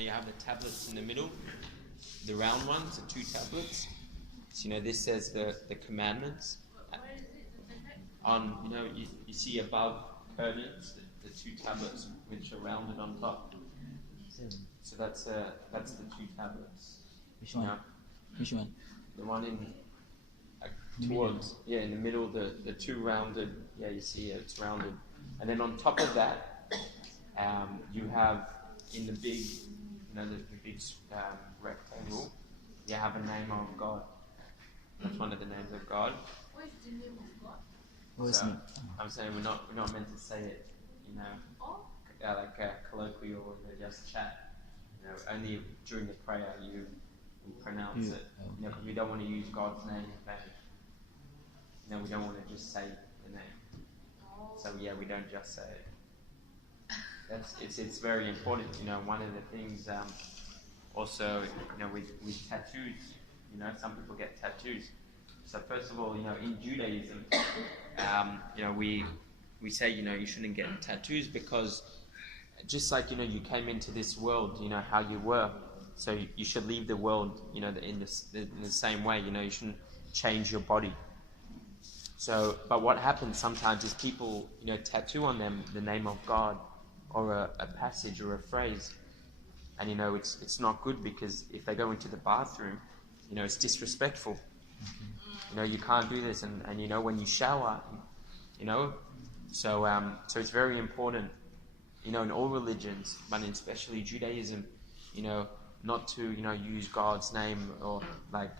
you have the tablets in the middle, the round ones, the 2 tablets. So this says the commandments. Where is it? On you see above curtains the 2 tablets which are rounded on top. So that's the 2 tablets. Which one? Which one? The one in towards in the middle, the 2 rounded. You see it's rounded, and then on top of that, you have in the big, the big rectangle, you have a name of God. That's one of the names of God. What is the name of God? So I'm saying we're not meant to say it, like colloquial or just chat. Only during the prayer you pronounce it. Because we don't want to use God's name in vain. We don't want to just say the name. So we don't just say it. It's very important. One of the things also with tattoos. Some people get tattoos. So first of all, in Judaism, we say you shouldn't get tattoos because just like you came into this world, how you were, so you should leave the world, in the same way. You shouldn't change your body. So, but what happens sometimes is people, tattoo on them the name of God or a passage or a phrase, and it's not good because if they go into the bathroom, it's disrespectful. You can't do this, and when you shower, so it's very important, in all religions, but especially Judaism, not to use God's name or like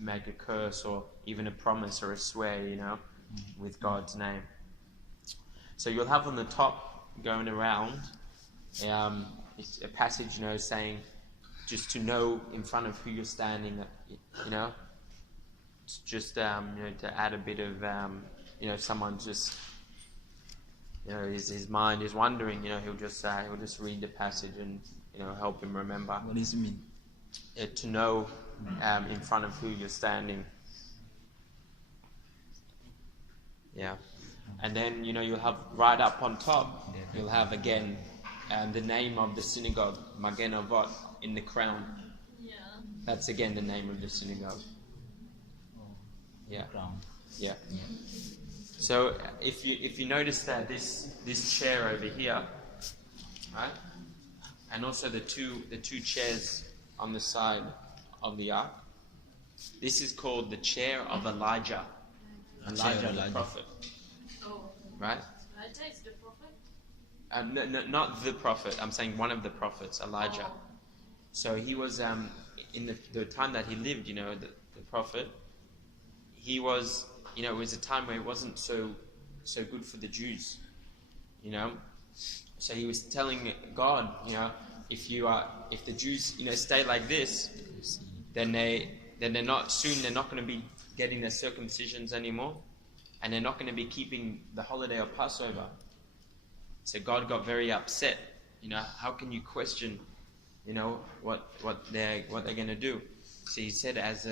make a curse or even a promise or a swear, with God's name. So you'll have on the top going around, it's a passage, saying just to know in front of who you're standing, just to add a bit of someone just his mind is wandering, he'll just read the passage and help him remember. What does it mean? To know in front of who you're standing. And then you'll have right up on top, you'll have again the name of the synagogue, Magen Avot, in the crown. That's again the name of the synagogue. Crown. So if you notice that this chair over here, right, and also the two chairs on the side of the ark, this is called the chair of Elijah. Elijah the prophet. Right? Elijah is the prophet? No, not the prophet. I'm saying one of the prophets, Elijah. So he was in the time that he lived. The prophet. He was. It was a time where it wasn't so good for the Jews. So he was telling God, if the Jews stay like this, then they're not going to be getting their circumcisions anymore, and they're not going to be keeping the holiday of Passover. So God got very upset. How can you question, what they're going to do? So he said, as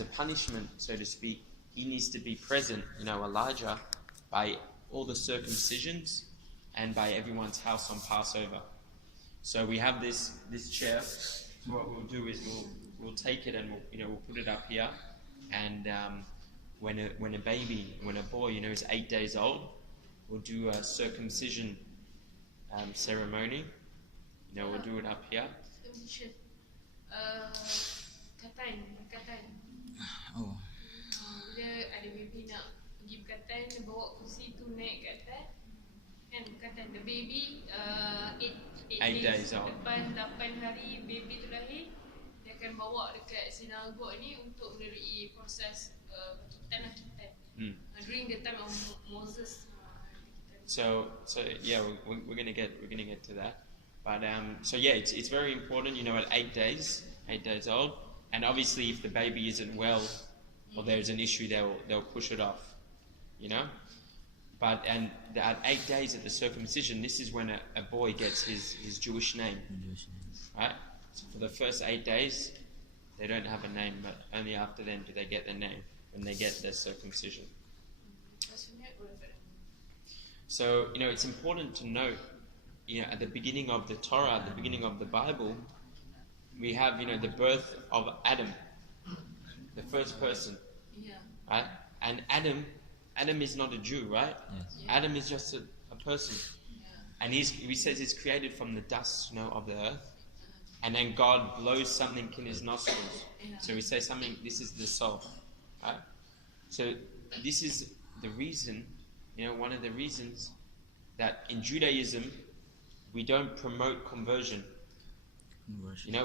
a punishment, so to speak, he needs to be present, Elijah, by all the circumcisions and by everyone's house on Passover. So we have this chair. So what we'll do is we'll take it and we'll put it up here. And when a boy is 8 days old, we'll do a circumcision ceremony. We'll do it up here. Berkatan. Bila ada baby nak pergi berkatan, dia bawa kursi tu naik kat atas. Kan berkatan, the baby 8 days old. Lepas 8 hari baby tu lahir, dia akan bawa dekat sinagogue ni untuk melalui proses berkatan. During the time of Moses. So we're gonna get to that. But it's very important, at 8 days old. And obviously, if the baby isn't well or there's an issue, they'll push it off, But at 8 days of the circumcision, this is when a boy gets his Jewish name, right? So for the first 8 days, they don't have a name, but only after then do they get their name when they get their circumcision. So it's important to note, at the beginning of the Torah, at the beginning of the Bible, we have, the birth of Adam, the first person, Yeah. right? And Adam is not a Jew, right? Yes. Yeah. Adam is just a person. Yeah. And he says he's created from the dust, of the earth. And then God blows something in his nostrils. Yeah. So we say something, this is the soul, right? So this is the reason, one of the reasons that in Judaism, we don't promote conversion.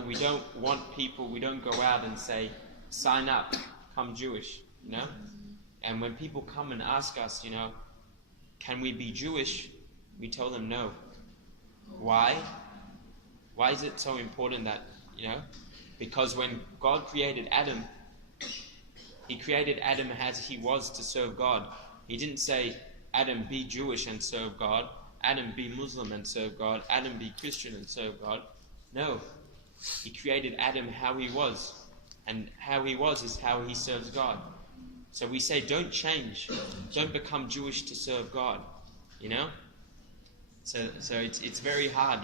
We don't want people, we don't go out and say, sign up, become Jewish, And when people come and ask us, can we be Jewish? We tell them no. Why? Why is it so important that, Because when God created Adam, he created Adam as he was to serve God. He didn't say, Adam, be Jewish and serve God. Adam, be Muslim and serve God. Adam, be Christian and serve God. No. He created Adam how he was. And how he was is how he serves God. So we say, don't change. Don't become Jewish to serve God. So it's very hard,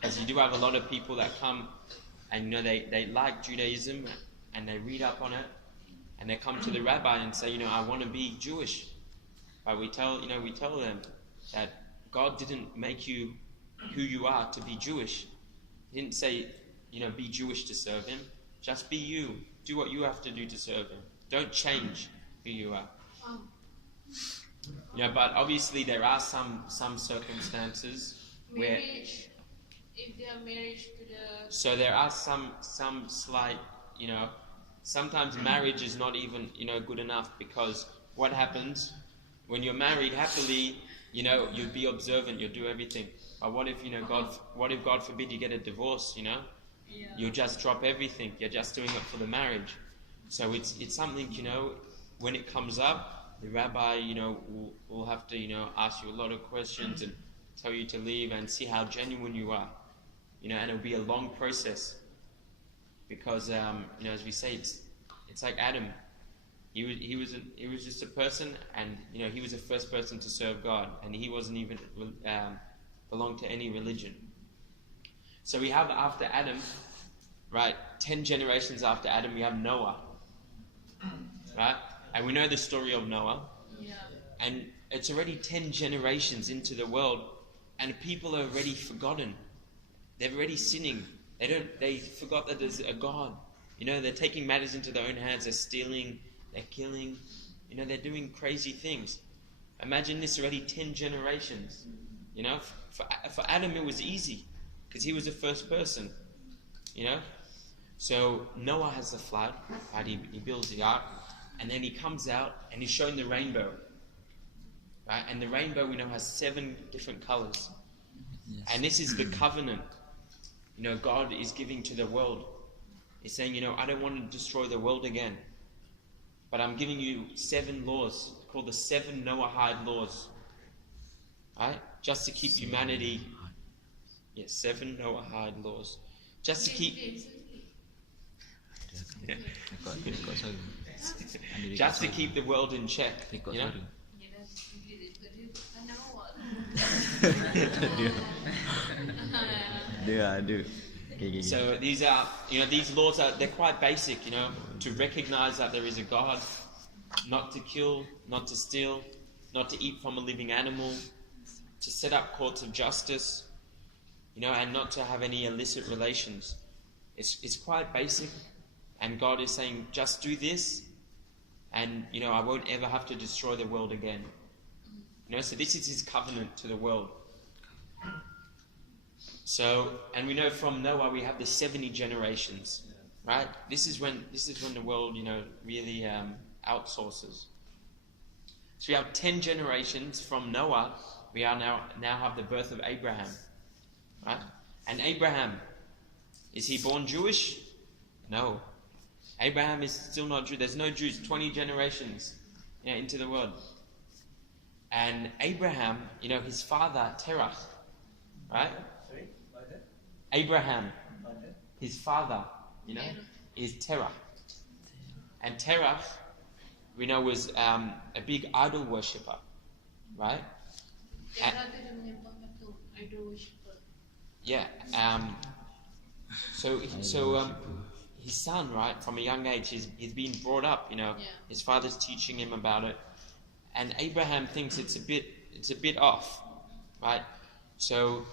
because you do have a lot of people that come and, they like Judaism and they read up on it and they come to the rabbi and say, I want to be Jewish. But we tell them that God didn't make you who you are to be Jewish. He didn't say, be Jewish to serve him. Just be you. Do what you have to do to serve him. Don't change who you are. But obviously there are some circumstances where. Marriage, if they are married to the. So there are some slight, sometimes marriage is not even, good enough, because what happens when you're married happily, you'll be observant, you'll do everything. But what if, God forbid you get a divorce, Yeah. You'll just drop everything. You're just doing it for the marriage. So it's something, when it comes up, the rabbi, will have to, ask you a lot of questions and tell you to leave and see how genuine you are. And it'll be a long process. Because, as we say, it's like Adam. He was just a person, and, he was the first person to serve God, and he wasn't even belong to any religion. So we have after Adam, right, 10 generations after Adam, we have Noah, right? And we know the story of Noah. Yeah. And it's already 10 generations into the world, and people are already forgotten. They're already sinning. They forgot that there's a God. They're taking matters into their own hands. They're stealing, they're killing, they're doing crazy things. Imagine this already 10 generations. For Adam it was easy, because he was the first person. So Noah has the flood, right? He builds the ark, and then he comes out and he's shown the rainbow, right? And the rainbow, we know, has 7 different colors. Yes. And this is the covenant, God is giving to the world. He's saying, I don't want to destroy the world again, but I'm giving you 7 laws called the 7 Noahide laws, right? Just to keep humanity. Yes, 7 Noahide laws. Just to keep. Yeah. Just to keep the world in check. So these are, these laws they're quite basic, to recognize that there is a God, not to kill, not to steal, not to eat from a living animal, to set up courts of justice, and not to have any illicit relations. It's quite basic, and God is saying, just do this, and I won't ever have to destroy the world again. So this is his covenant to the world. So, and we know from Noah we have the 70 generations, right? This is when the world, really outsources. So we have 10 generations from Noah. We are now have the birth of Abraham, right? And Abraham, is he born Jewish? No. Abraham is still not Jew. There's no Jews. 20 generations, into the world. And Abraham, his father Terah, right? Abraham, his father, is Terah. And Terah, we know, was a big idol worshipper, right? Terah tu dia menyembah patung, idol worshipper. yeah. So his son, right, from a young age, he's been brought up. His father's teaching him about it, and Abraham thinks it's a bit off, right? So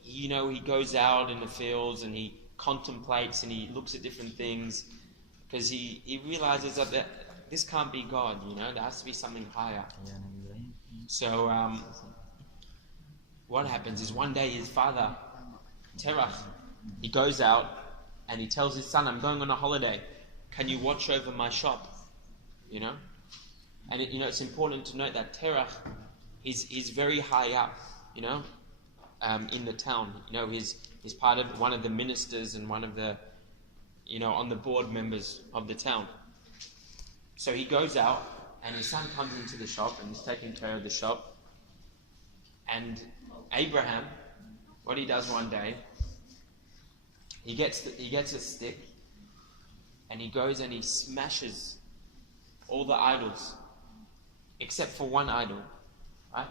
he goes out in the fields and he contemplates and he looks at different things because he realizes that this can't be God. There has to be something higher. So what happens is one day his father, Terach, he goes out and he tells his son, I'm going on a holiday. Can you watch over my shop? And it's important to note that Terach is very high up, in the town. He's part of one of the ministers and one of the, on the board members of the town. So he goes out and his son comes into the shop and he's taking care of the shop. And Abraham, what he does one day, he gets a stick and he goes and he smashes all the idols except for one idol, right?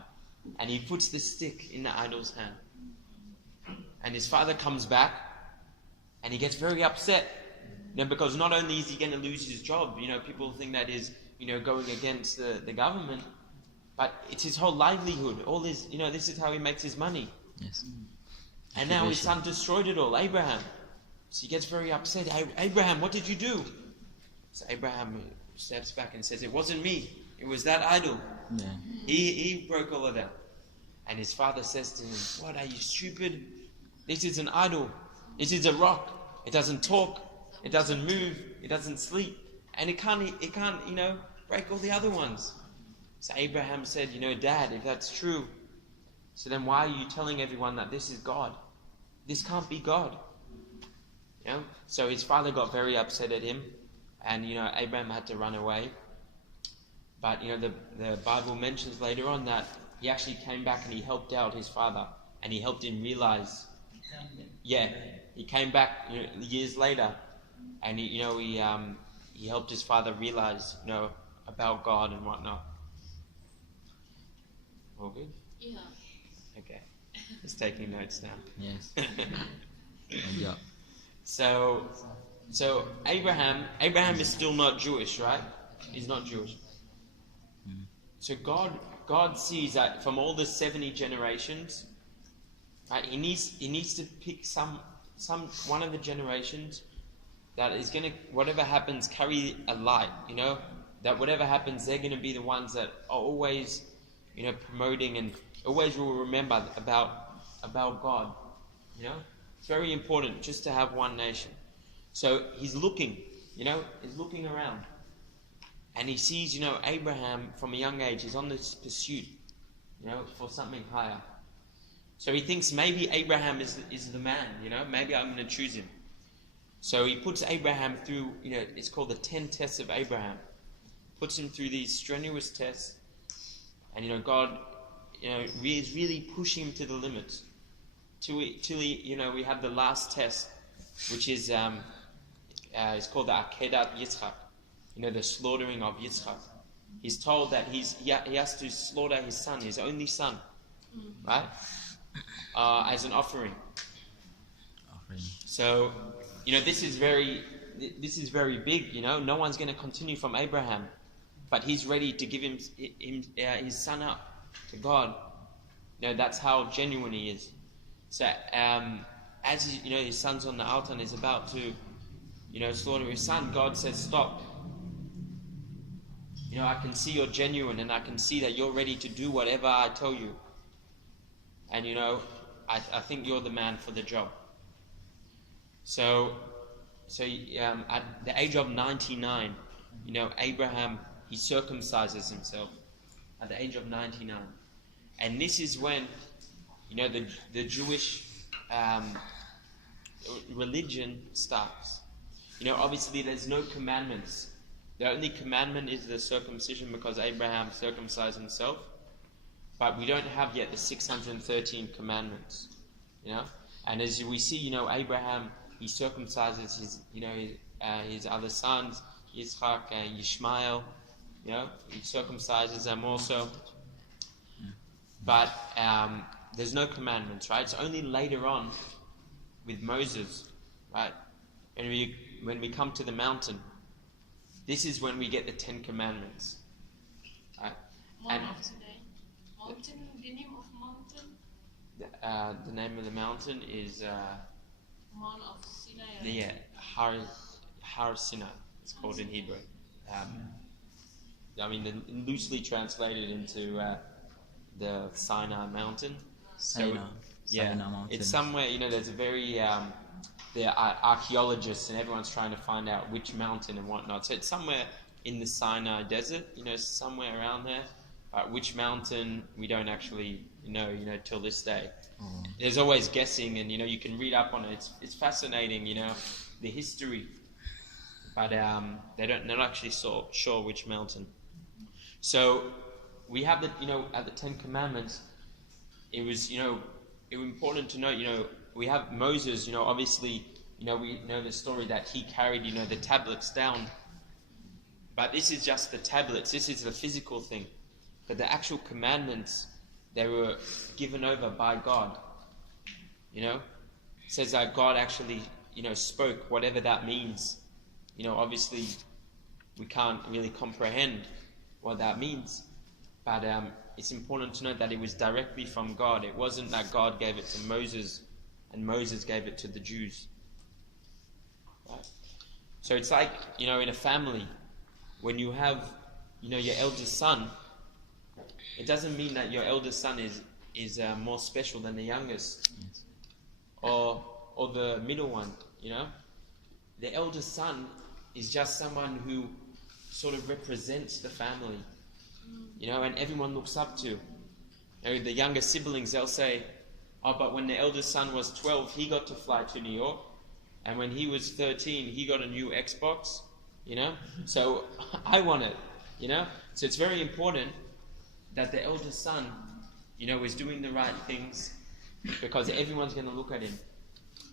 And he puts the stick in the idol's hand. And his father comes back and he gets very upset, because not only is he going to lose his job, people think that is, going against the government, but it's his whole livelihood. All this, this is how he makes his money. Yes. And now his son destroyed it all, Abraham. So he gets very upset. Abraham, what did you do? So Abraham steps back and says, it wasn't me. It was that idol. Yeah. He broke all of that. And his father says to him, what, are you stupid? This is an idol. This is a rock. It doesn't talk. It doesn't move. It doesn't sleep. And it can't, break all the other ones. So Abraham said, Dad, if that's true, so then why are you telling everyone that this is God? This can't be God. So his father got very upset at him, and Abraham had to run away. But the Bible mentions later on that he actually came back and he helped out his father, and he helped him realize. Yeah, he came back years later, and he helped his father realize about God and whatnot. All good? Yeah. Okay. Just taking notes now. Yes. Yeah. So Abraham is still not Jewish, right? He's not Jewish. So God sees that from all the 70 generations, right? He needs to pick one of the generations that is going to, whatever happens, carry a light. That whatever happens, they're going to be the ones that are always, promoting and always will remember about God. It's very important just to have one nation. So he's looking, he's looking around. And he sees, Abraham from a young age is on this pursuit, for something higher. So he thinks maybe Abraham is the man, maybe I'm going to choose him. So he puts Abraham through, it's called the 10 tests of Abraham. Puts him through these strenuous tests. And, God, is really pushing him to the limits. Till we have the last test, which is, it's called the Akedat Yitzchak. The slaughtering of Yitzchak. He's told that he has to slaughter his son, his only son, right? As an offering. So, this is very big. No one's going to continue from Abraham, but he's ready to give his son up to God. That's how genuine he is. So, as his son's on the altar and is about to, slaughter his son, God says, "Stop. I can see you're genuine, and I can see that you're ready to do whatever I tell you. And I think you're the man for the job." So at the age of 99, Abraham, he circumcises himself at the age of 99, and this is when, the Jewish religion starts. Obviously there's no commandments. The only commandment is the circumcision because Abraham circumcised himself. But we don't have yet the 613 commandments. And as we see, Abraham, he circumcises his other sons, Yitzchak and Ishmael. He circumcises them also. But there's no commandments, right? It's only later on with Moses, right? When we come to the mountain, this is when we get the 10 Commandments. Right? Mount of Sinai. Mountain, the name of mountain? The name of the mountain is Mount of Sinai. Har Sinai. It's called in Hebrew. Loosely translated into the Sinai mountain. Sinai mountain. It's somewhere. There's a very there are archaeologists and everyone's trying to find out which mountain and whatnot. So it's somewhere in the Sinai desert, somewhere around there. Which mountain we don't actually know, till this day. Oh. There's always guessing, and you can read up on it. It's fascinating, the history, but they're not actually sure which mountain. So we have at the 10 Commandments. It was important to note, we have Moses, obviously, we know the story that he carried, the tablets down. But this is just the tablets. This is the physical thing. But the actual commandments, they were given over by God. It says that God actually, spoke, whatever that means. Obviously, we can't really comprehend what that means. But it's important to note that it was directly from God. It wasn't that God gave it to Moses and Moses gave it to the Jews. Right? So it's like, in a family, when you have, your eldest son, it doesn't mean that your eldest son is more special than the youngest, or the middle one. The eldest son is just someone who sort of represents the family, and everyone looks up to. The younger siblings, they'll say, "Oh, but when the eldest son was 12, he got to fly to New York, and when he was 13, he got a new Xbox." So I want it. So it's very important that the eldest son, is doing the right things, because everyone's going to look at him.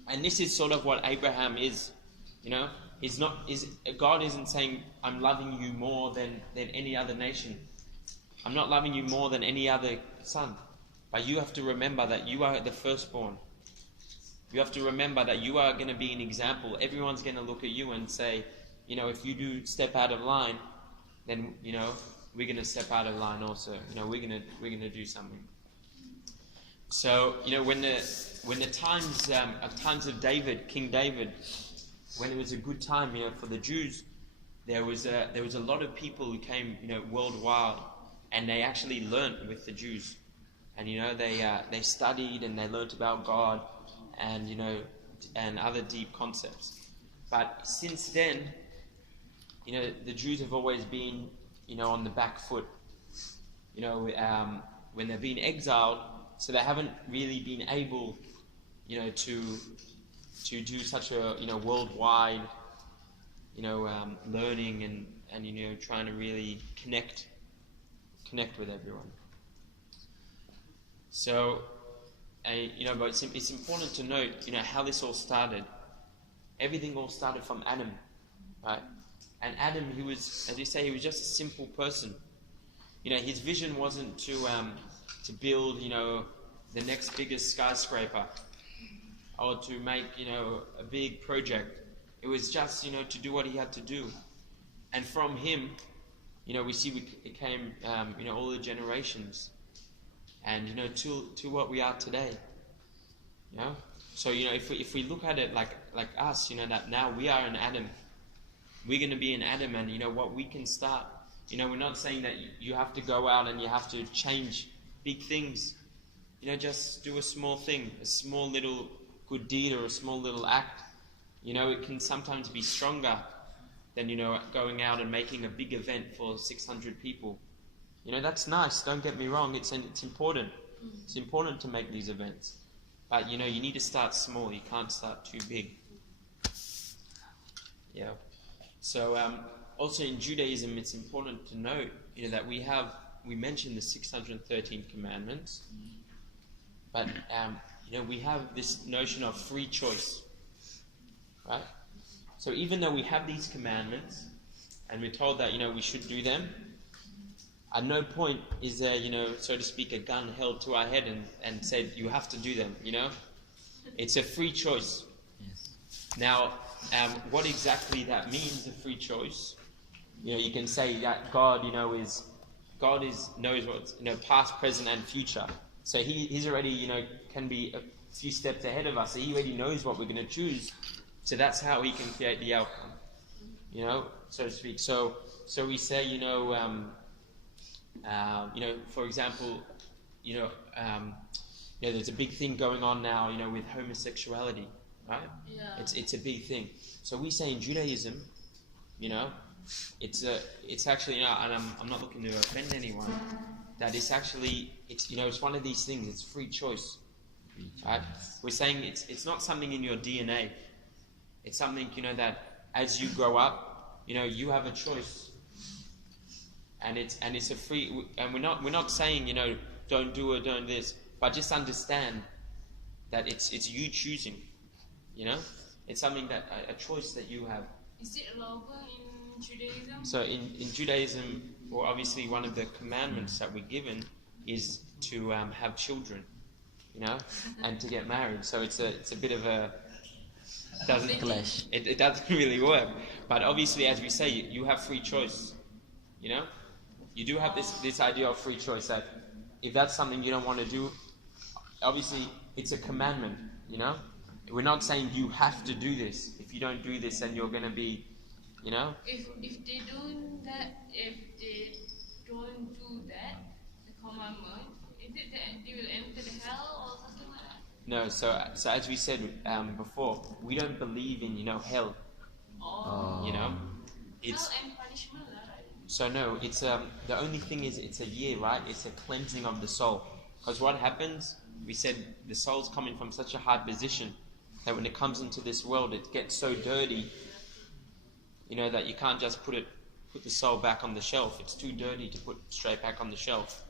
And this is sort of what Abraham is. God isn't saying, "I'm loving you more than any other nation. I'm not loving you more than any other son." But you have to remember that you are the firstborn. You have to remember that you are going to be an example. Everyone's going to look at you and say, if you do step out of line, then, we're going to step out of line also. We're going to do something. So, when the times of David, King David, when it was a good time, for the Jews, there was a lot of people who came, worldwide, and they actually learnt with the Jews, and they studied and they learnt about God, and and other deep concepts. But since then, the Jews have always been, on the back foot. When they've been exiled, so they haven't really been able, to do such a, worldwide, learning and trying to really connect with everyone. So, but it's important to note, how this all started. Everything all started from Adam, right? And Adam, he was, as you say, he was just a simple person. His vision wasn't to build, the next biggest skyscraper, or to make, a big project. It was just, to do what he had to do. And from him, we see it came, all the generations, and to what we are today. So if we look at it like us, that now we are an Adam. We're going to be an Adam, and what we can start. We're not saying that you have to go out and you have to change big things. Just do a small thing, a small little good deed or a small little act. It can sometimes be stronger than going out and making a big event for 600 people. That's nice. Don't get me wrong. It's important. It's important to make these events, but you need to start small. You can't start too big. Yeah. So also in Judaism, it's important to note, that we mentioned the 613 commandments, but we have this notion of free choice, right? So even though we have these commandments, and we're told that we should do them, at no point is there so to speak a gun held to our head and said you have to do them. It's a free choice. Yes. Now, what exactly that means, a free choice, you can say that God, knows what's, past, present, and future. So he's already, can be a few steps ahead of us. So he already knows what we're going to choose. So that's how he can create the outcome, so to speak. So we say, for example, there's a big thing going on now, with homosexuality, right? Yeah. It's a big thing. So we say in Judaism, it's actually, and I'm not looking to offend anyone, that it's actually, it's one of these things. It's free choice, right? We're saying it's not something in your DNA. It's something, that as you grow up, you have a choice, and it's a free. And we're not saying, don't do it, don't this, but just understand that it's you choosing. It's something that a choice that you have. Is it allowable in Judaism? So in Judaism, well, obviously one of the commandments that we're given is to have children, and to get married. So it's a bit of a doesn't Clash. It doesn't really work. But obviously, as we say, you have free choice. You do have this idea of free choice, that if that's something you don't want to do, obviously it's a commandment. We're not saying you have to do this. If you don't do this, then you're going to be, If they don't do that, the commandment, is it that they will enter the hell or something like that? No. So as we said before, we don't believe in hell. It's Hell and punishment, right? so no. It's the only thing is it's a year, right? It's a cleansing of the soul. Because what happens? We said the soul's coming from such a hard position that when it comes into this world, it gets so dirty, that you can't just put the soul back on the shelf. It's too dirty to put straight back on the shelf.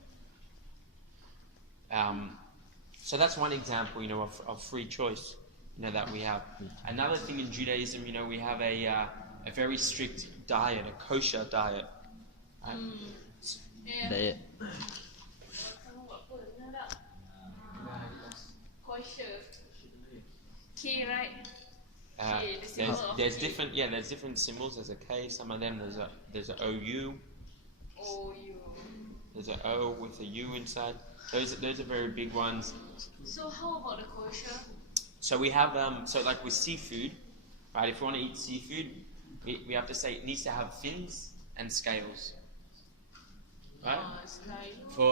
So that's one example, of free choice, that we have. Another thing in Judaism, we have a very strict diet, a kosher diet. Right? Yeah. Diet. Kamu buat apa? Dengar tak? Kosher. K, right? K, the symbol of There's K. different symbols. There's a K. Some of them there's a OU. O-U. There's an O with a U inside. Those are very big ones. So how about the kosher? So we have so like with seafood, right? If we want to eat seafood, we have to say it needs to have fins and scales, right?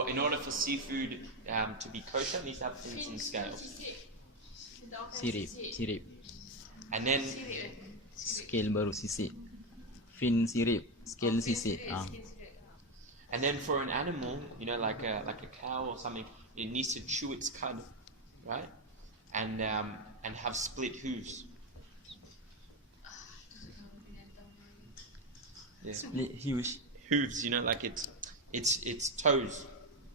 In order for seafood to be kosher, it needs to have fins and scales. Sirip. And then Scale baru sisik. Fin sirip. Scale sisik. and then for an animal, like a cow or something, it needs to chew its cud, right? And have split hooves. Yeah. Split huge. Hooves, like its toes.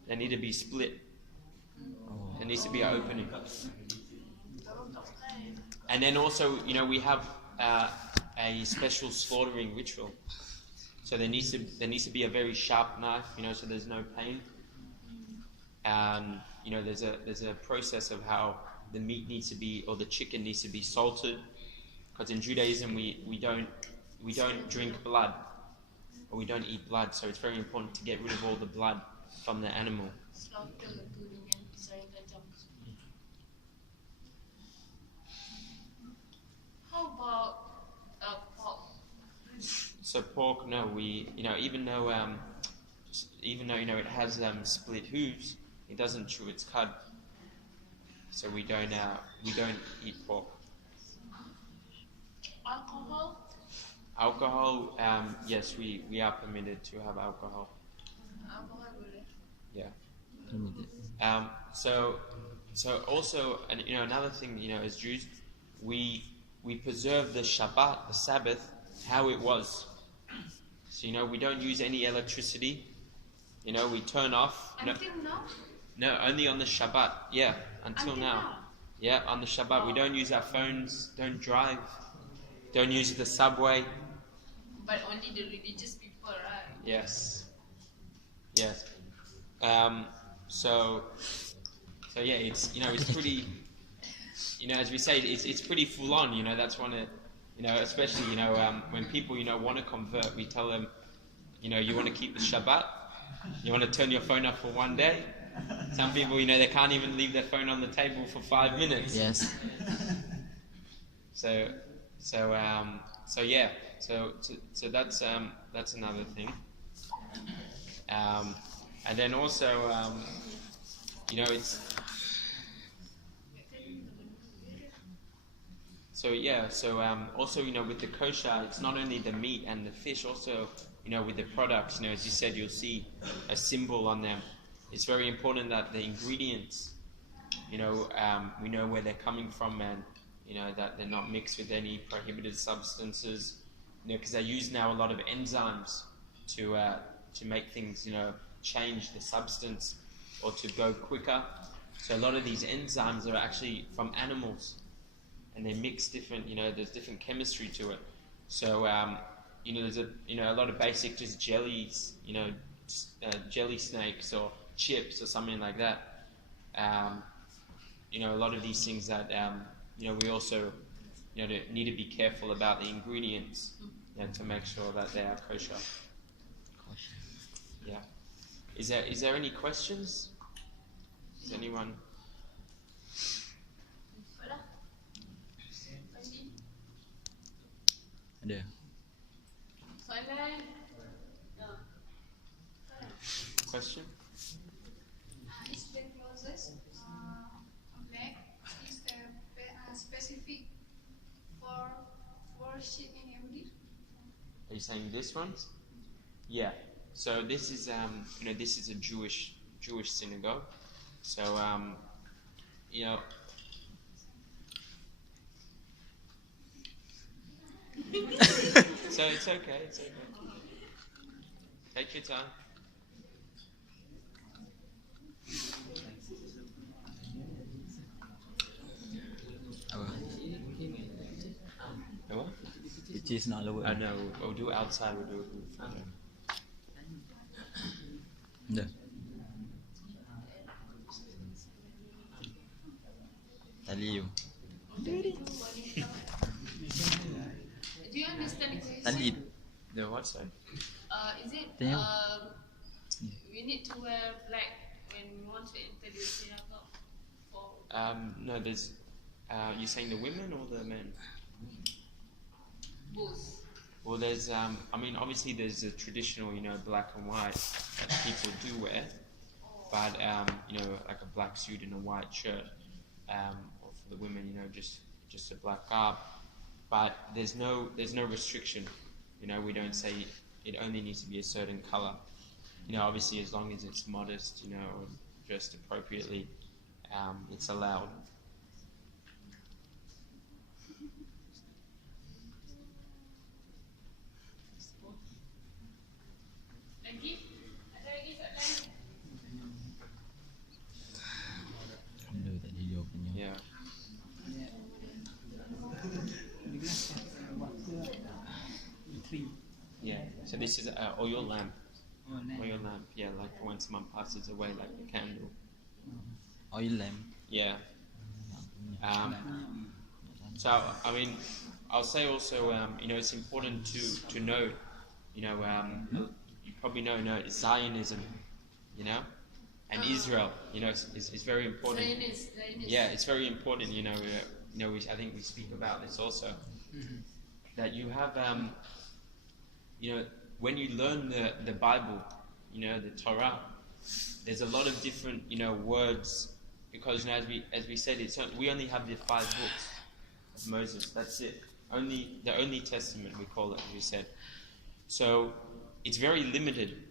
They need to be split. Oh. There needs to be an opening. And then also, we have a special slaughtering ritual. So there needs to be a very sharp knife, so there's no pain. And there's a process of how the meat needs to be, or the chicken needs to be salted, because in Judaism we don't drink blood, or we don't eat blood. So it's very important to get rid of all the blood from the animal. Slaughter tu dengan pisau yang tajam. How about pork? So pork, no, we even though it has split hooves, it doesn't chew its cud. So we don't eat pork. Alcohol? Alcohol, yes, we are permitted to have alcohol. Alcohol boleh. Yeah. Limited. So also, and another thing, as Jews, we preserve the Shabbat, the Sabbath, how it was. So we don't use any electricity. We turn off. Until now? No, only on the Shabbat. Yeah, until now. Yeah, on the Shabbat we don't use our phones. Don't drive. Don't use the subway. But only the religious people, right? Yes. So yeah, it's it's pretty. as we say, it's pretty full on. That's one of, especially when people want to convert, we tell them, you want to keep the Shabbat, you want to turn your phone off for one day. Some people, they can't even leave their phone on the table for 5 minutes. Yes. So that's another thing. And then also, it's. Also, with the kosher, it's not only the meat and the fish, also, with the products, as you said, you'll see a symbol on them. It's very important that the ingredients, we know where they're coming from, and, that they're not mixed with any prohibited substances, because they use now a lot of enzymes to make things, change the substance or to go quicker. So a lot of these enzymes are actually from animals, and they mix different, there's different chemistry to it. So, there's a lot of basic just jellies, jelly snakes or chips or something like that. A lot of these things that, we also, need to be careful about the ingredients, to make sure that they are kosher. Yeah. Is there any questions? Is anyone? Ada. Soalan. Question? Is the closest black is the specific for worship in Yehudi? Are you saying this one? Yeah. So this is this is a Jewish synagogue. So so it's okay. Take your time. Apa? What? Which is not lower. No, we'll do it outside. We'll do it in front. Dah. Tali you. Do you understand the question? Tali. No, what? Sorry. Is it Tanya. we need to wear black when we want to enter the synagogue? Or No, there's. You're saying the women or the men? both? Well, there's. Obviously, there's a traditional, black and white that people do wear, but like a black suit and a white shirt, or for the women, just a black garb. But there's no restriction. We don't say it only needs to be a certain color. Obviously, as long as it's modest, or dressed appropriately, it's allowed. Lagi? Ada lagi soalan? Alhamdulillah tadi jawapannya. Yeah. Yeah. So this is oil lamp. Oil lamp. Yeah, like for when someone passes away, like the candle. Oil lamp. Yeah. So I'll say also, it's important to note, you probably know Zionism, and Israel, it's very important. Zionist. Yeah, it's very important. I think we speak about this also. That you have, when you learn the Bible, the Torah, there's a lot of different, words, because as we said, we only have the 5 books of Moses. That's it. The only Testament, we call it, as we said. So it's very limited,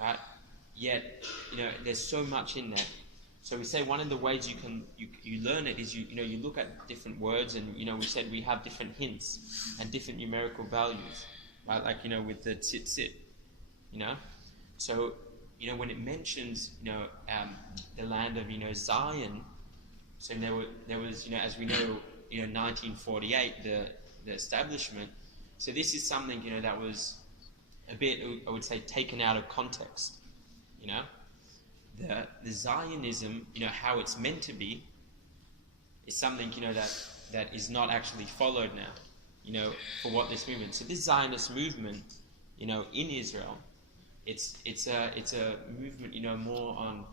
right? Yet, there's so much in there. So we say one of the ways you learn it is you look at different words, and we said we have different hints and different numerical values, right? Like with the tzitzit, So when it mentions the land of Zion, so there was as we know 1948 the establishment. So this is something that was a bit, I would say, taken out of context. The Zionism, how it's meant to be, is something, that is not actually followed now, for what this movement. So this Zionist movement, in Israel, it's a movement, more on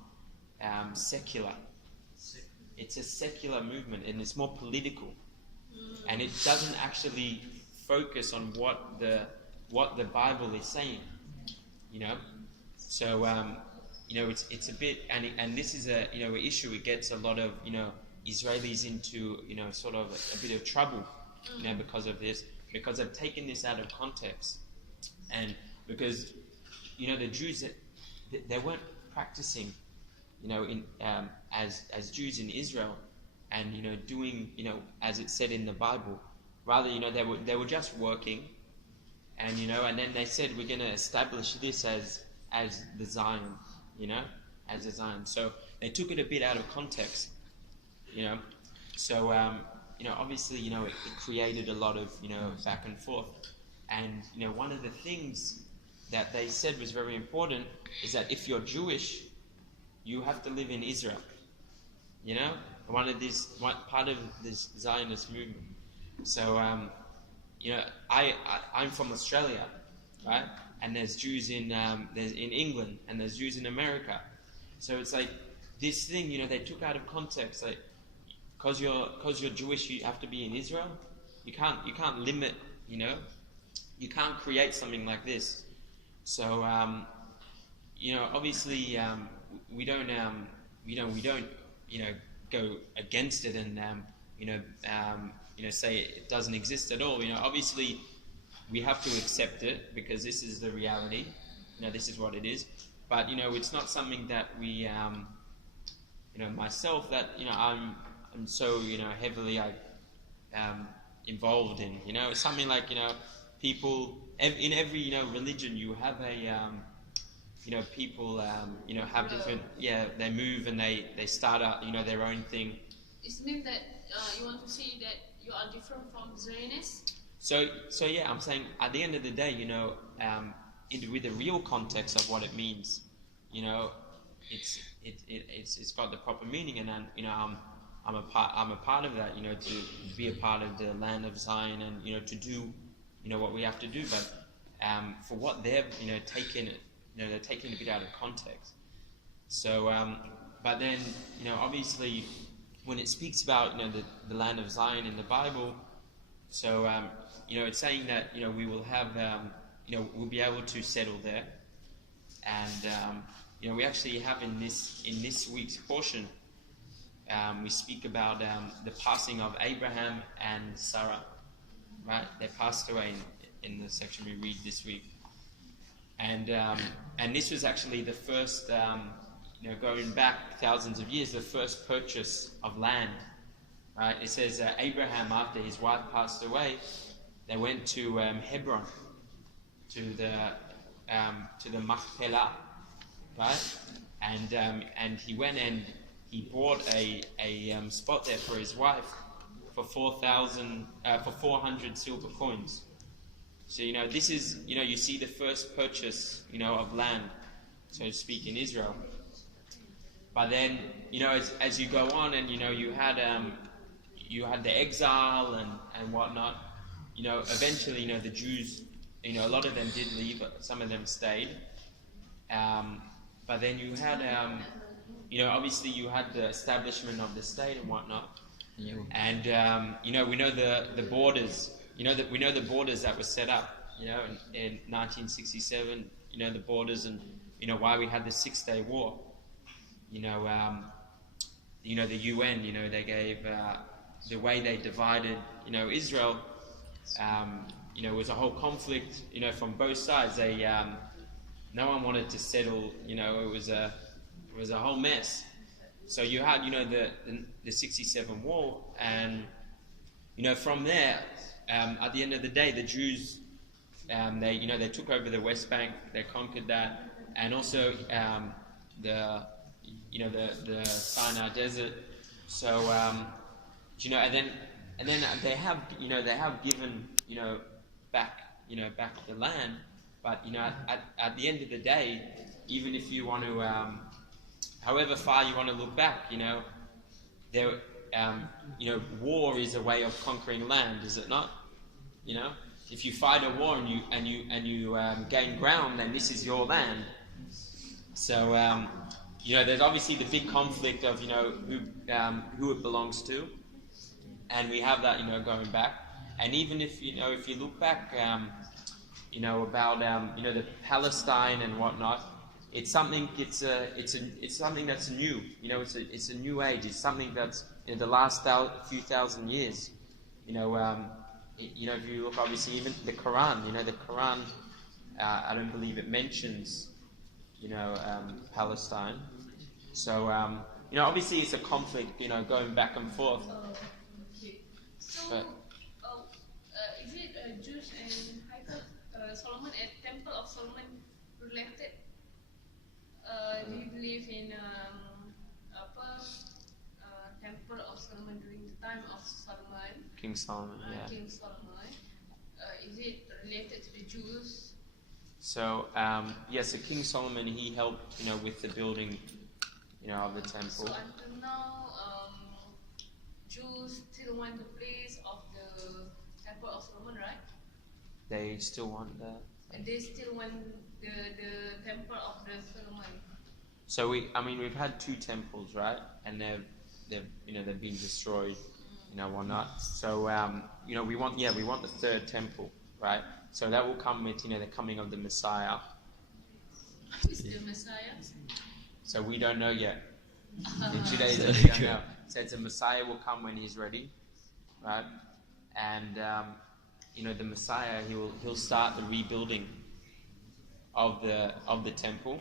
secular. It's a secular movement, and it's more political, and it doesn't actually focus on what the Bible is saying, So it's a bit, and this is a an issue. It gets a lot of Israelis into sort of a bit of trouble, because of this, because they've taken this out of context, and because the Jews, they weren't practicing as Jews in Israel, and doing as it said in the Bible. Rather, they were just working, and and then they said, we're going to establish this as the Zion, as a Zion. So they took it a bit out of context, So obviously, it created a lot of back and forth, and one of the things that they said was very important is that if you're Jewish, you have to live in Israel. Part of this Zionist movement. So I'm from Australia, right? And there's Jews in England, and there's Jews in America. So it's like this thing, they took out of context, like because you're Jewish, you have to be in Israel. You can't limit, you can't create something like this. So obviously we don't go against it and say it doesn't exist at all. Obviously we have to accept it because this is the reality. This is what it is. But it's not something that we myself that I'm so heavily involved in. It's something like people in every religion, you have a people have different they move and they start out their own thing. It means that you want to say that you are different from Zionists? So I'm saying at the end of the day, with the real context of what it means, it's got the proper meaning, and I'm a part of that, to be a part of the land of Zion, and to do what we have to do. But for what they've taken it, they're taking a bit out of context. So but then obviously when it speaks about the land of Zion in the Bible, so it's saying that we will have we'll be able to settle there, and we actually have in this week's portion, we speak about the passing of Abraham and Sarah, right? They passed away in the section we read this week, and this was actually the first, going back thousands of years, the first purchase of land. Right? It says Abraham, after his wife passed away, they went to Hebron, to the Machpelah, right? And he went and he bought a spot there for his wife for 400 silver coins. So this is you see the first purchase of land, so to speak, in Israel. But then as you go on, and you had the exile and whatnot. Eventually the Jews, a lot of them did leave, some of them stayed. But then you had obviously you had the establishment of the state and whatnot. Yeah. And we know the borders. We know the borders that were set up. In 1967. The borders, and why we had the 6-day war. The UN. They gave the way they divided. Israel. Was a whole conflict. From both sides. They no one wanted to settle. It was a whole mess. So you had the 67 war, and from there. At the end of the day, the Jews, they took over the West Bank, they conquered that, and also the Sinai Desert. So and then they have given back the land, but at the end of the day, even if you want to, however far you want to look back, war is a way of conquering land, is it not? If you fight a war and you gain ground, then this is your land. So there's obviously the big conflict of who it belongs to, and we have that going back. And even if you look back, about the Palestine and whatnot, it's something something that's new. It's a new age. It's something that's in the last few thousand years. If you look, obviously, even the Quran. The Quran, I don't believe it mentions Palestine. So obviously it's a conflict. Going back and forth. Okay. So, But, is it Jews and Solomon and Temple of Solomon related? Do you believe in Temple of Solomon during the time of Solomon? King Solomon, yeah. King Solomon. Is it related to the Jews? So so King Solomon, he helped with the building of the temple. So until now, Jews still want the place of the Temple of Solomon, right? They still want that. And they still want the Temple of the Solomon. So we've had 2 temples, right? And they've been destroyed, whatnot. So we want the 3rd temple, right? So that will come with the coming of the Messiah. Who is the Messiah? So we don't know yet. In Judaism, we don't know. So the Messiah will come when he's ready, right? And the Messiah, he'll start the rebuilding of the temple.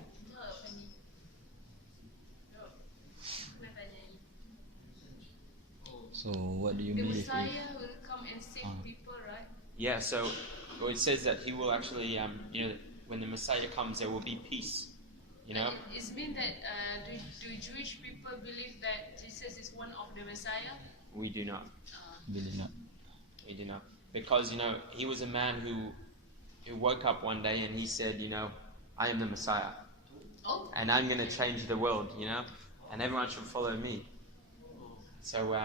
So what do you The believe? Messiah will come and save people, right? Yeah. So it says that he will actually, when the Messiah comes, there will be peace. It's been that do Jewish people believe that Jesus is one of the Messiah? We do not. Believe not. We do not. Because he was a man who woke up one day and he said, I am the Messiah. Oh. And I'm going to change the world, and everyone should follow me. So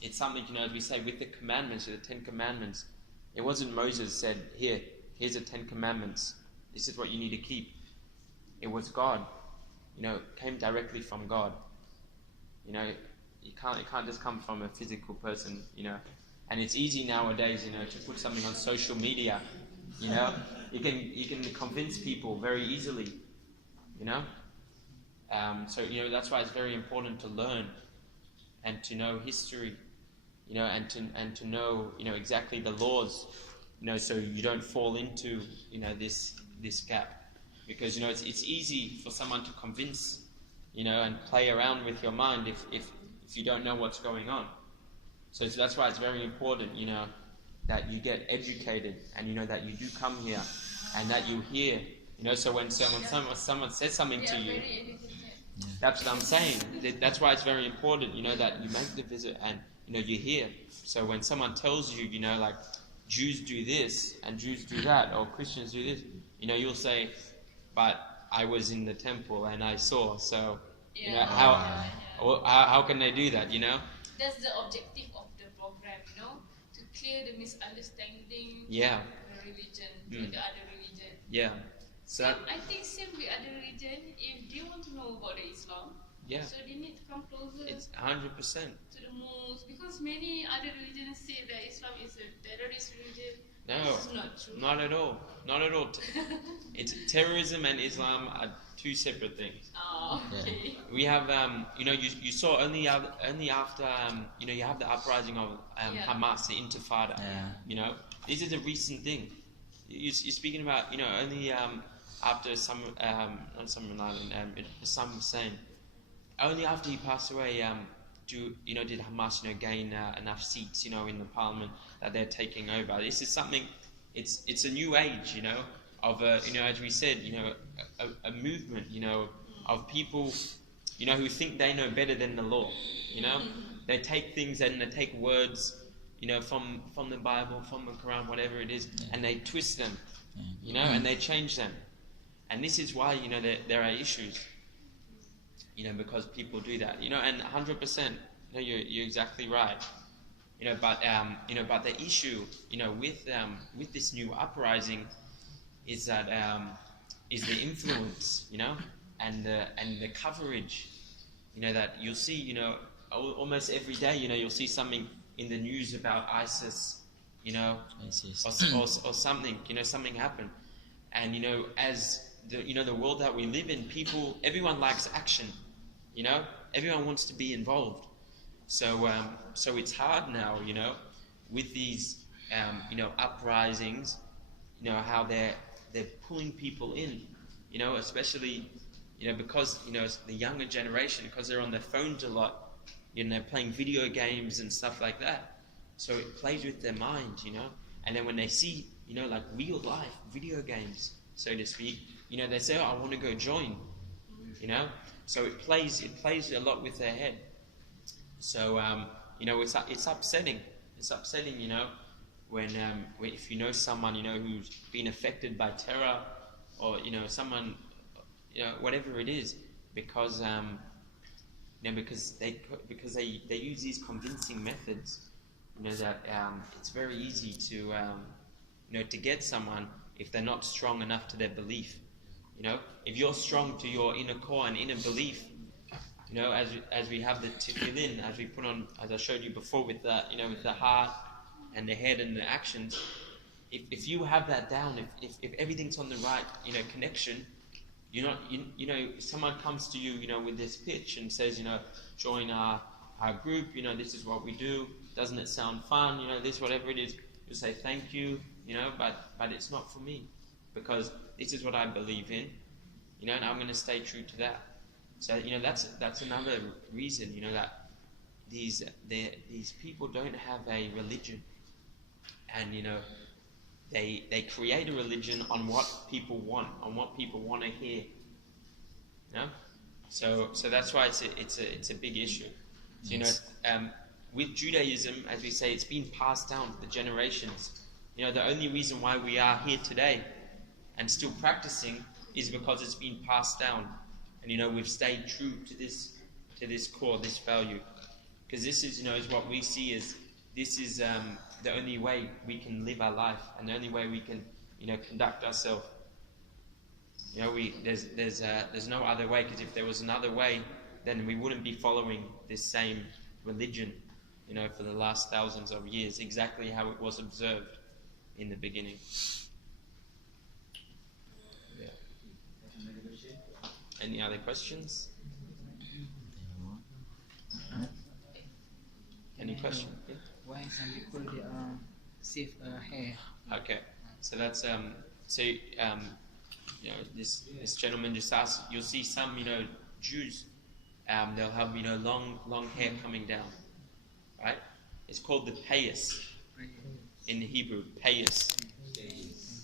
it's something, as we say, with the commandments, with the 10 commandments, it wasn't Moses said, here's the 10 commandments. This is what you need to keep. It was God. It came directly from God. It can't just come from a physical person, And it's easy nowadays, to put something on social media. You can convince people very easily. So that's why it's very important to learn and to know history, and to know exactly the laws, so you don't fall into this gap, because it's easy for someone to convince, and play around with your mind if you don't know what's going on. So that's why it's very important, that you get educated, and that you do come here, and that you hear, so when someone says something to you, that's what I'm saying. That's why it's very important, that you make the visit and you hear. So when someone tells you, like Jews do this and Jews do that, or Christians do this, you'll say, but I was in the temple and I saw. So how can they do that? That's the objective of the program, to clear the misunderstanding Yeah. of the religion to the other religion. Yeah. So I think same with other religion. If they want to know about the Islam, so they need to come closer. It's 100%. To the mosque, because many other religions say that Islam is a terrorist religion. No, this is not true. not at all. Not at all. It's terrorism and Islam are 2 separate things. Oh, okay. We have, you saw only after, you have the uprising of Hamas, the Intifada. Yeah. This is a recent thing. You're speaking about, only after Saddam Hussein, only after he passed away, did Hamas, gain enough seats, in the parliament that they're taking over. This is something. It's a new age, of as we said, a movement, of people, who think they know better than the law. They take things and they take words, from the Bible, from the Quran, whatever it is, and they twist them, and they change them. And this is why, there are issues, because people do that, and 100%, No, you're exactly right. But the issue, with this new uprising, is that is the influence, and the coverage, that you'll see, almost every day, you'll see something in the news about ISIS, ISIS. or something, something happened, and as the world that we live in, everyone likes action, everyone wants to be involved. So it's hard now, with these uprisings, how they're pulling people in, especially because the younger generation, because they're on their phones a lot, they're playing video games and stuff like that. So it plays with their mind, and then when they see like real life video games, so to speak, they say, oh, I want to go join, so it plays a lot with their head. So it's upsetting. It's upsetting, when if someone who's been affected by terror, or someone, whatever it is, because because they use these convincing methods, that it's very easy to to get someone if they're not strong enough to their belief. If you're strong to your inner core and inner belief, as we have the tefillin, as we put on, as I showed you before, with the with the heart and the head and the actions, if you have that down, if everything's on the right connection, if someone comes to you with this pitch and says, join our group, this is what we do, doesn't it sound fun, this, whatever it is, you say thank you, but it's not for me, because this is what I believe in, and I'm going to stay true to that. So that's another reason that these people don't have a religion, and they create a religion on what people want, to hear. So that's why it's a big issue. So, with Judaism, as we say, it's been passed down for the generations. The only reason why we are here today and still practicing is because it's been passed down. And we've stayed true to this core, this value, because this is is what we see as this is the only way we can live our life, and the only way we can conduct ourselves. There's no other way, because if there was another way, then we wouldn't be following this same religion for the last thousands of years, exactly how it was observed in the beginning. Any other questions? Any question? Yeah? Why some people they save hair? Okay, so that's this gentleman just asked. You'll see some Jews, they'll have long hair coming down, right? It's called the payas in Hebrew, payas.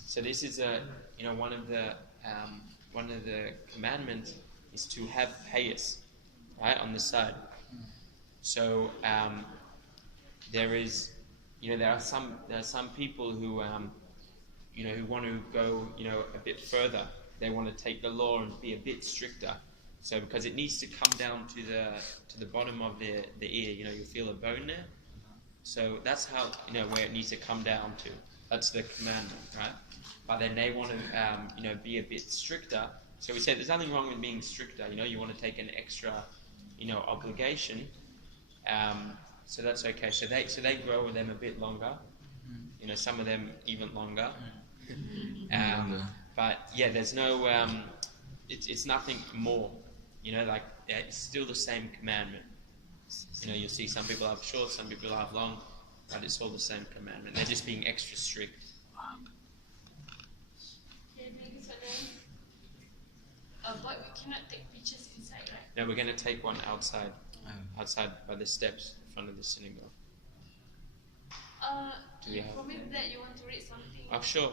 So this is one of the commandments is to have payas, right, on the side. So there are some people who who want to go a bit further. They want to take the law and be a bit stricter. So because it needs to come down to the bottom of the ear, you feel a bone there. So that's how where it needs to come down to. That's the commandment, right? But then they want to be a bit stricter. So we say there's nothing wrong with being stricter. You want to take an extra obligation. So that's okay. So they grow them a bit longer. Some of them even longer. But yeah, there's no. It's nothing more. It's still the same commandment. You'll see some people have short, some people have long, but it's all the same commandment. They're just being extra strict. But we cannot take pictures inside, right? No, we're going to take one outside by the steps in front of the synagogue. Do you promise that you want to read something? Oh, sure.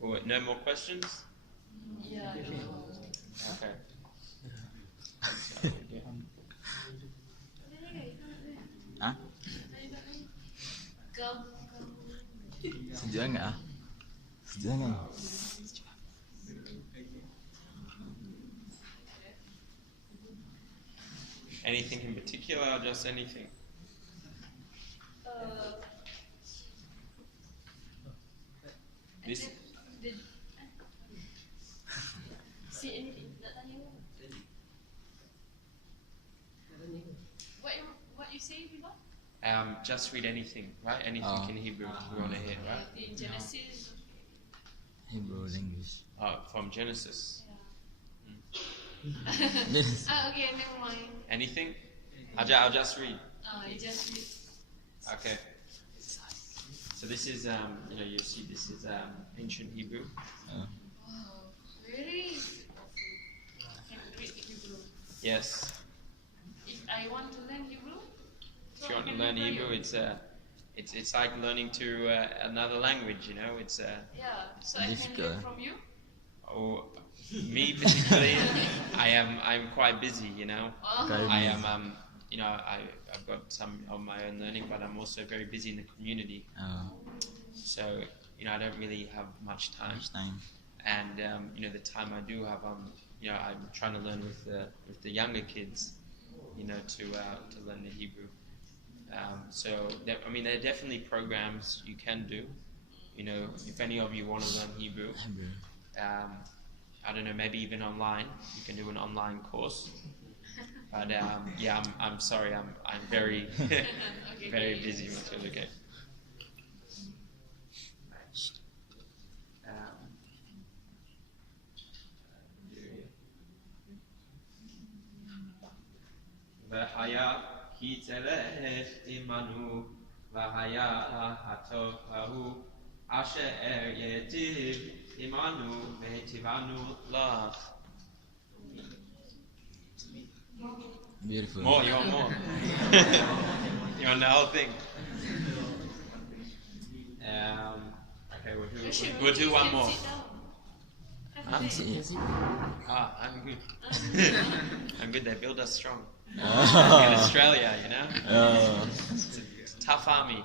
Well, no more questions? Yeah. Okay. Hah? Go. Sejuk enggak? Sejuk enggak? Anything in particular, or just anything? This. See anything? Nak tanya apa? What you say before? Just read anything, right? Anything in Hebrew we want to hear, right? In Genesis. Hebrew language. From Genesis. Okay, never mind. Anything? I'll just read. You just read. Okay. So this is, you see, this is ancient Hebrew. Wow, very. Can read Hebrew. Yes. If I want to learn Hebrew. If you want to learn Hebrew, it's like learning to another language. It's. Yeah. So I can Difficult. learn from you. Oh, me particularly, I'm quite busy. Very I busy. am. I've got some of my own learning, but I'm also very busy in the community. So, I don't really have much time. Each time. And the time I do have, I'm trying to learn with the younger kids, to learn the Hebrew. So, there are definitely programs you can do. If any of you want to learn Hebrew, Hebrew. I don't know, maybe even online. You can do an online course. But I'm sorry, I'm very very busy with it. Okay. V'haya ki telech imanu v'haya hatov hahu asher yetiv imanu ve'tivanu lach. Beautiful. More, you want more? You want the whole thing? Okay, we'll do one more. Huh? Can see it. I'm good. I'm good. They build us strong. In Oh. Australia, Oh. it's a tough army.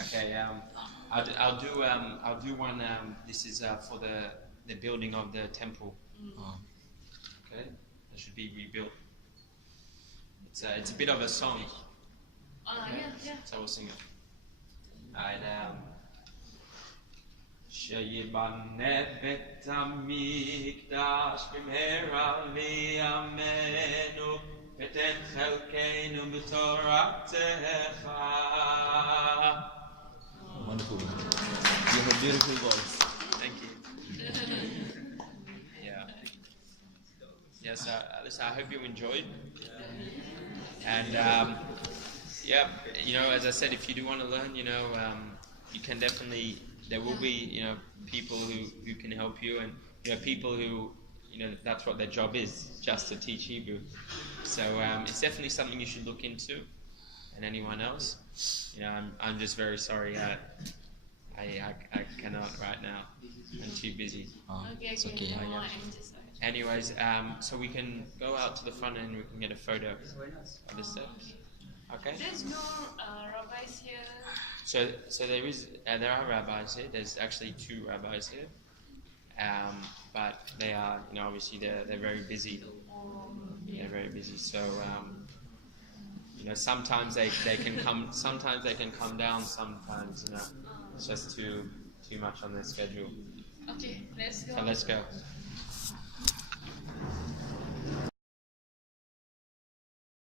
Okay, I'll do one. This is for the building of the temple. Oh. Okay, that should be rebuilt. It's a bit of a song, Yeah. so we'll sing it. Alright, Sheyibane bet hamikdash b'mehera v'yameinu v'ten chelkeinu b'toratecha. Wonderful. You have a beautiful voice. Thank you. Yeah. Yes, listen, I hope you enjoyed. And as I said, if you do want to learn, you can definitely. There will be, people who can help you, and people who, that's what their job is, just to teach Hebrew. So it's definitely something you should look into. And anyone else, I'm just very sorry. I cannot right now. I'm too busy. Oh, Okay, it's okay. never mind. I'm just sorry. Anyways, so we can go out to the front and we can get a photo of the steps. Okay. There's no rabbis here. So there are rabbis here. There's actually 2 rabbis here, but they are obviously they're very busy. They're very busy. So sometimes they can come. Sometimes they can come down. Sometimes it's just too much on their schedule. Okay, let's go. So let's go.